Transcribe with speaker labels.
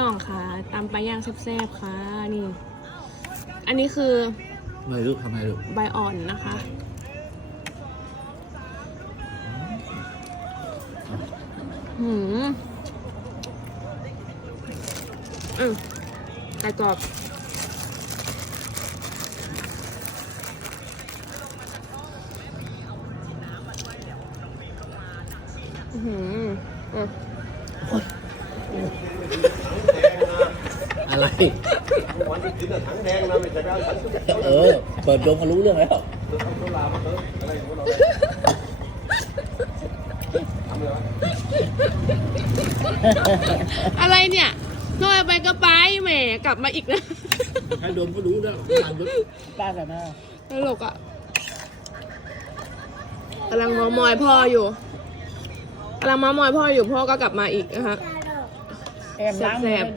Speaker 1: องค่ะตำปลาย่างแซ่บๆค่ะนี่ อันนี้คือ
Speaker 2: ไม่รู้ทำไมรู้
Speaker 1: ใบอ่อนนะคะหืมไก่กรอบ
Speaker 2: อะไร
Speaker 3: วันที่กินอะถังแดงนะไม่ใช่ไปเอาถัง
Speaker 2: เปิดดมก็รู้เรื่องแล้ว
Speaker 3: เอาโซลามาเถอะอะไรของเราทำเลยวะ
Speaker 1: อะไรเนี่ยน้อยไปก็ไปแหมกลับมาอีกนะ
Speaker 2: ให้ดมก็รู้แล้วมันก็ป้ากันนะ
Speaker 1: ตลกอ่ะกำลังมอมอยพ่ออยู่พ่อก็กลับมาอีกนะคะแซ่บ